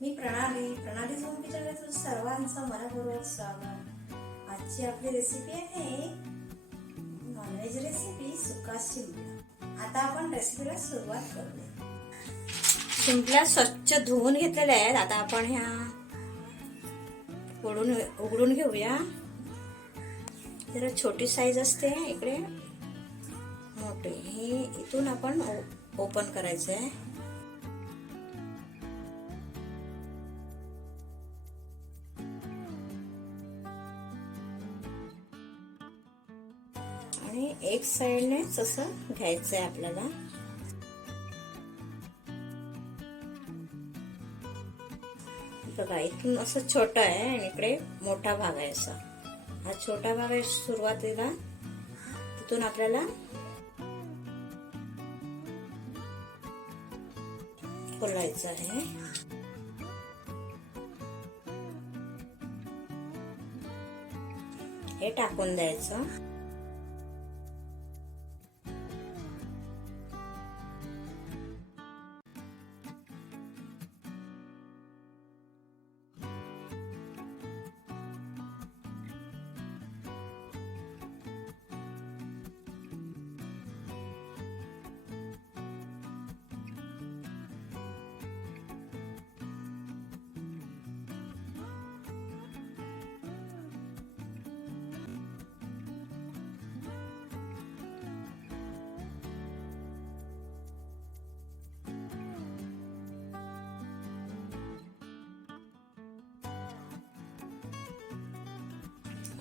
मी प्रणाली झोन किचनमध्ये सर्वांचं मनपूर्वक स्वागत. आजची आपली रेसिपी आहे नॉनव्हेज रेसिपी सुका शिंपला. आता आपण रेसिपीला सुरुवात करूया. शिंपला स्वच्छ धुवून घेतलेल्या आहेत. आता आपण ह्या उघडून घेऊया. जरा छोटी साईज असते, इकडे मोठी. ही इथून आपण ओपन करायचं आहे. आणि एक साइडने असं घ्यायचंय आपल्याला. बघा, इथून असं छोटा आहे आणि इकडे मोठा भाग आहे. असा हा छोटा भाग आहे सुरुवातीला. इथून आपल्याला खोलायचं आहे. हे टाकून द्यायचं.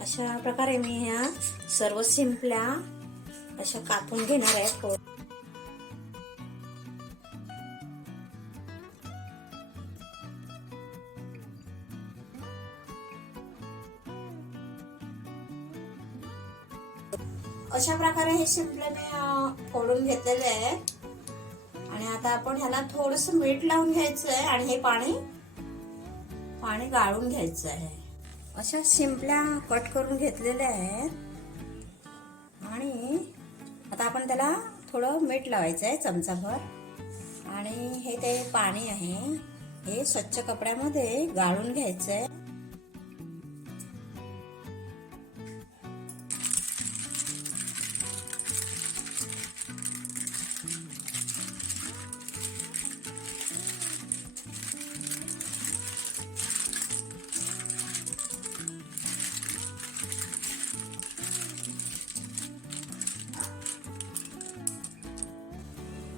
अशा प्रकारे मी ह्या सर्व शिंपल्या अशा कापून घेणार आहे. अशा प्रकारे हे शिंपले मी फोडून घेतलेले आहेत. आणि आता आपण ह्याला थोडस मीठ लावून घ्यायचं आहे आणि हे पाणी गाळून घ्यायचं आहे. अशा शिंपल्या कट करून घेतलेल्या आहेत. आणि आता आपण त्याला थोडं मीठ लावायचं आहे, चमचाभर. आणि हे ते पाणी आहे, हे स्वच्छ कपड्यामध्ये गाळून घ्यायचं आहे.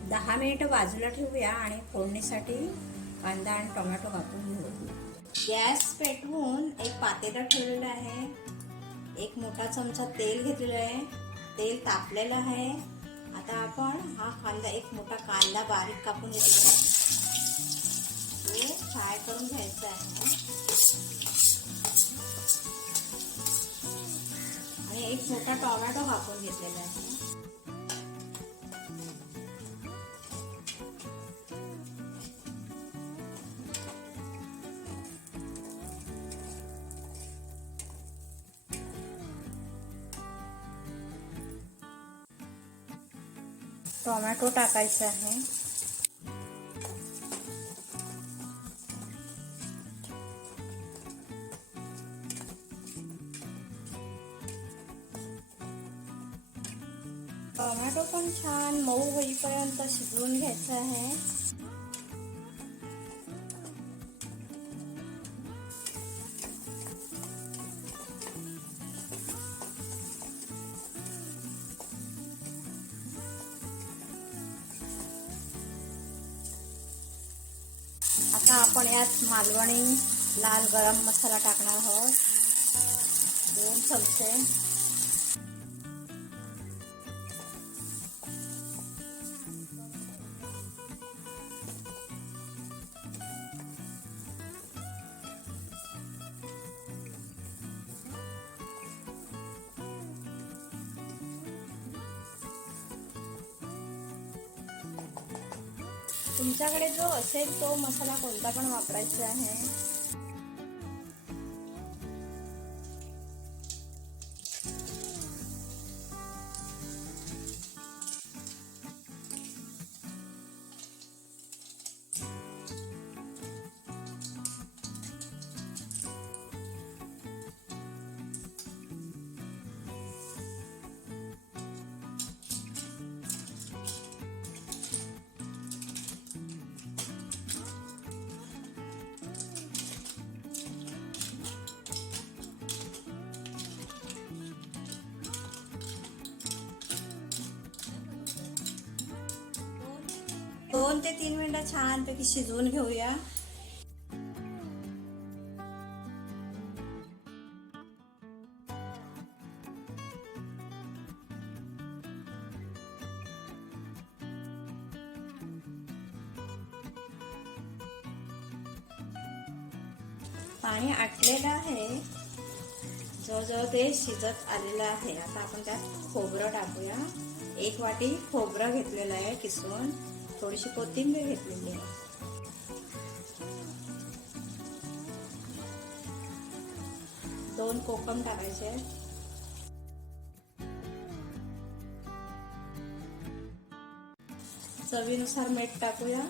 दहा मिनिट बाजूला ठेवूया आणि फोडणीसाठी कांदा आणि टोमॅटो कापून घेऊ. गॅस पेटवून एक पातेलं ठेवलेलं आहे. एक मोठा चमचा तेल घेतलेलं आहे. तेल तापलेलं आहे. आता आपण एक मोठा कांदा बारीक कापून घेतलेला आहे, हे फ्राय करून घ्यायचं आहे. आणि एक मोठा टोमॅटो कापून घेतलेला आहे. टोमॅटो टाकायचा आहे. टोमॅटो पण छान मऊ होईपर्यंत शिजवून घ्यायचं आहे. आता आपण यात मालवणी लाल गरम मसाला टाकणार आहोत, 2 चमचे. तुमच्याकडे जो असेल तो मसाला कोणता पण वापरायचा आहे. 2 ते 3 मिनिटं छानपैकी शिजवून घेऊया. पाणी आटलेलं आहे, जवळजवळ ते शिजत आलेलं आहे. आता आपण त्यात खोबरं टाकूया. 1 वाटी खोबरं घेतलेलं आहे किसून, थोडीशी कोथिंबीर घेतलेली आहे. दोन कोकम टाकायचे. चवीनुसार मीठ टाकूया.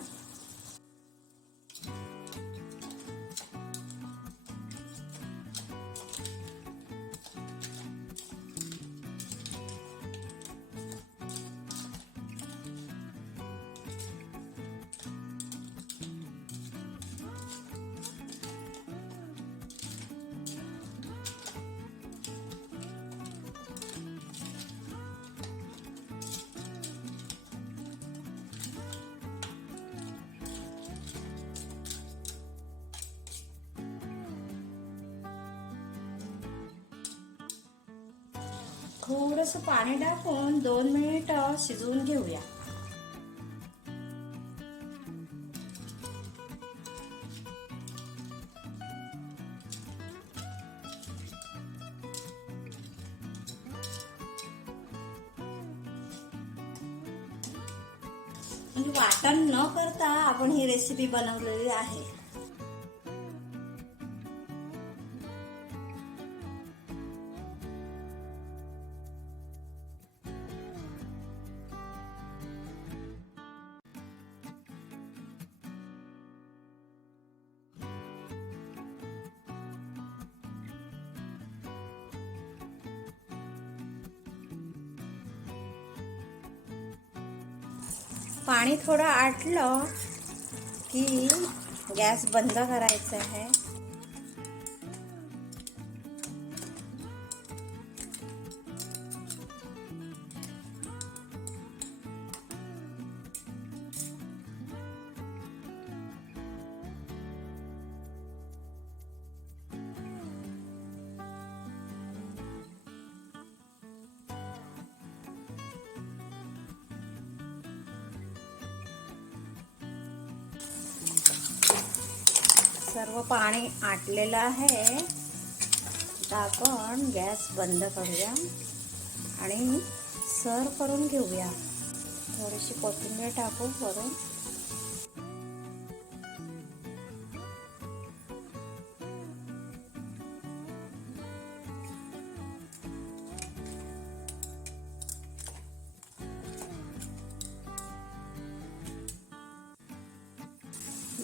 थोडंसं पाणी टाकून 2 मिनिटं शिजवून घेऊया. म्हणजे वाटण न करता आपण ही रेसिपी बनवलेली आहे. पाणी थोडं आटलं की गॅस बंद करायचा आहे. सर्व पाणी आटलेलं आहे. आता आपण गॅस बंद करूया आणि सर्व करून घेऊया. थोडीशी कोथिंबीर टाकू वरून.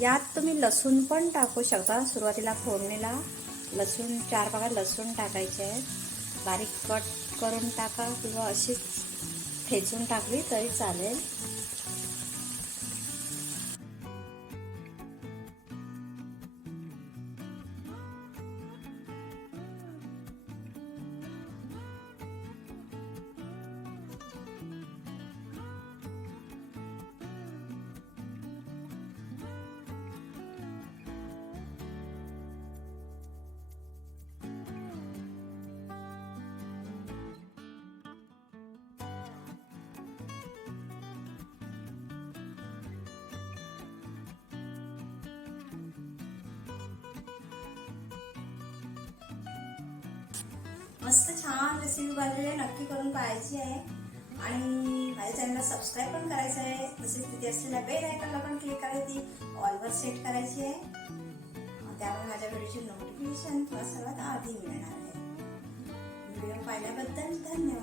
यात तुम्ही लसूण पण टाकू शकता. सुरुवातीला फोडणीला लसूण 4 पाकळ्या लसूण टाकायचे आहेत. बारीक कट करून टाका किंवा अशीच ठेचून टाकली तरी चालेल. मस्त छान रेसिपी बनलेली आहे. नक्की करून पाहायची आहे आणि माझ्या चॅनलला सबस्क्राईब पण करायचं आहे. तसेच तिथे असलेल्या बेल आयकॉनला पण क्लिक करायची, ऑलवर सेट करायची आहे. त्यामुळे माझ्या व्हिडिओची नोटिफिकेशन तुम्हाला सर्वात आधी मिळणार आहे. व्हिडिओ पाहिल्याबद्दल धन्यवाद.